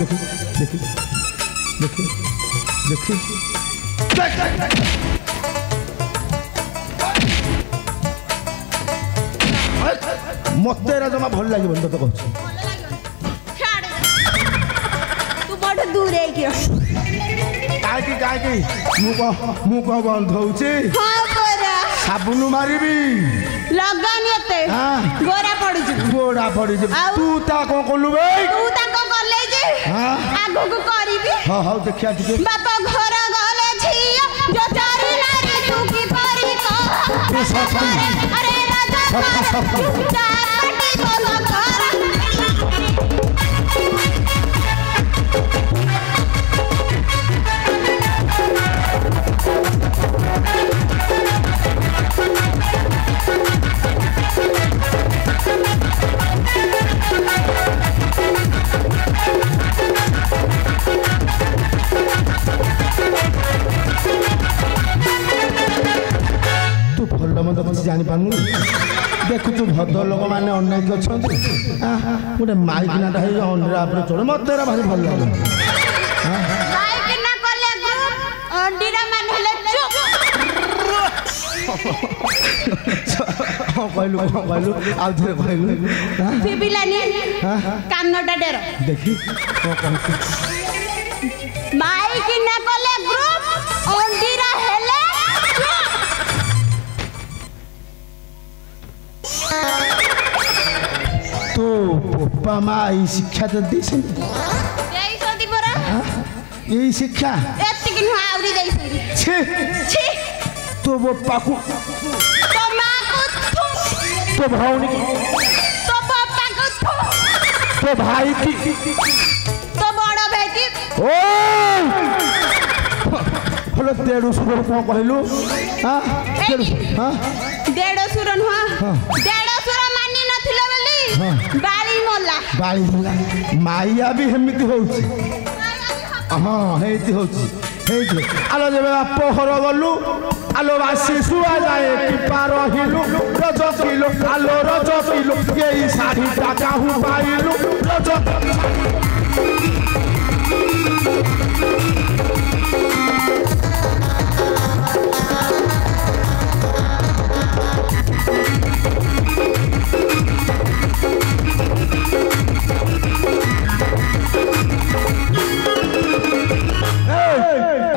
देखी देखी देखी देखी मत जमा भल लगे तो कहूँ तू बड़ दूर मु कह बंद हो साबुन मारिबी लगानी एते गोरा पड़ू तू ता कौन कलु बे तू ताको करले जे आगो को करबी हां हां देखिया ठीक बापा घर गले छिया जो चारी नारी तू की परी को अरे राजा चापटी बोलो घर तू भल मत किसी जापारू देखु तू भद्र लोक मैंने अनेक अच्छा गोटे माइकिनाटा अंडा चल मत भारी भल लगे कहलु कहलु आउ थे कहलु कानटा डेर देखी माइक ना कले ग्रुप अंडीरा हेले तो पप्पा माँ ये शिक्षा तो दी से यही सोदी परा यही शिक्षा एत्ती कि आउरी देई छे छी तो वो पाकू तो मां को तो भावनी तो पापा को तो भाई की तो बड़ा भाई की ओ हेलो तेरू सुर को कहलु हां तेरू हां डेढ़ सुर नुहा डेढ़ सुर मानी नथिले बोली बाली मोला माइया भी हेमिति होउची हां हेति होउची हेति आलो जेबे पोखर गलु आलो बासी सुआ जाए कि पार हिलु रज किलो आलो रज किलो ये साड़ी टाका हूं पाइलु रज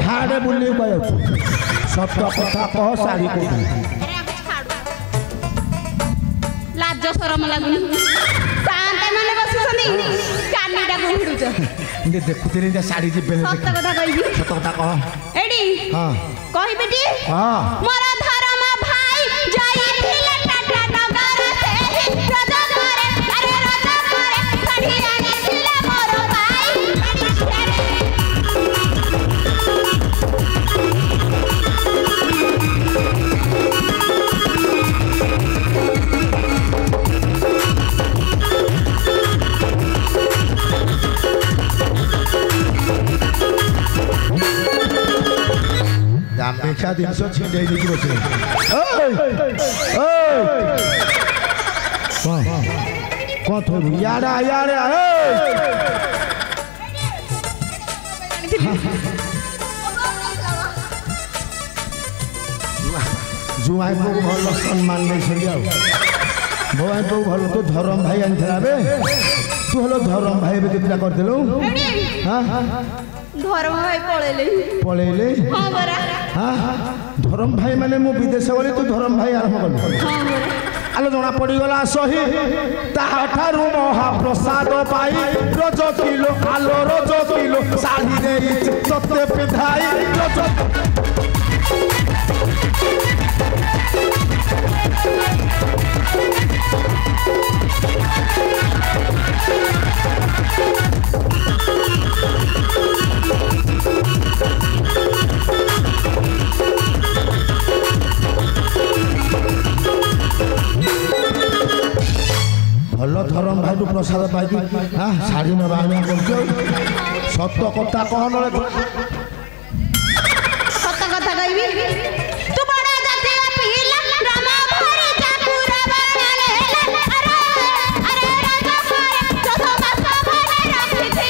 हाड़े बुल्ली गयो सत्य कथा कह साड़ी को लाज शरम लागुनी तांते माने बसुसनी कानीटा को हिडुछ दे देखुतिले जे साड़ी जे बेले सत्य कथा कहिबी सत्य कथा कह एडी हां कहि बेटी हां मोरा धर्म भाई जाई थिले टाटा नगर से राजा करे अरे राजा करे कढ़िया ने थिले मोर भाई दामेक्षा दिनसो छिंडे दिखि बसे कौन थोड़ी यारा यारा जुआई को भल सम्मान नहीं छलिया भवाई को भल तो धरम भाई आनथला बे तू हलो धरम भाई बे कितना कर देलु हां धर्म भाई पळेले हां बरा हां धरम भाई माने मु विदेश गले तू धरम भाई आरंभ कर हां बरा आलो जना पड़ी गला सही ताठारु महाप्रसाद पाई रज किलो आलो रज किलो साड़ी दे तते पिधाई रज भल धरम भाई तू प्रसाद पाई हाँ शाढ़ी नवा कर सत्य कथा कह न सत्य कथा कहबी तू बड़ा जाते पीला रामा भरी चाकुरा बनाले अरे अरे राजा करे चौथा मास भरे रखी थी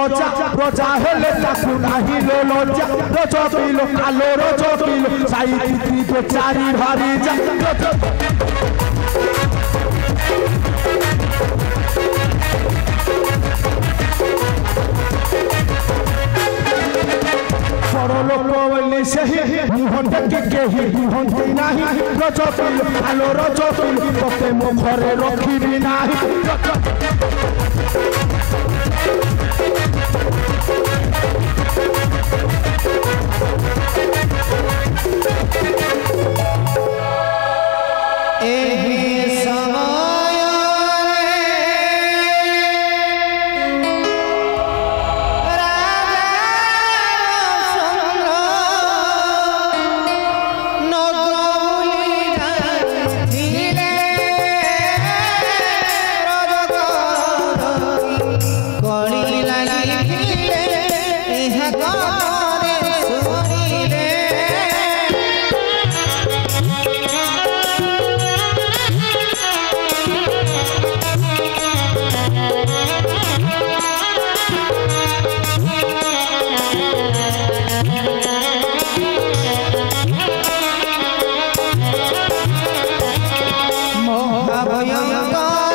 रजा रजा हेले ताकू नाही लो लजा रज किलो आलो रज किलो साई तीती बेचारी भारी जा लोक बोले सही मुहंत के केही मुहंत नाही रज किलो आलो रज किलो तते मो घरे रखिबी नाही भयंकर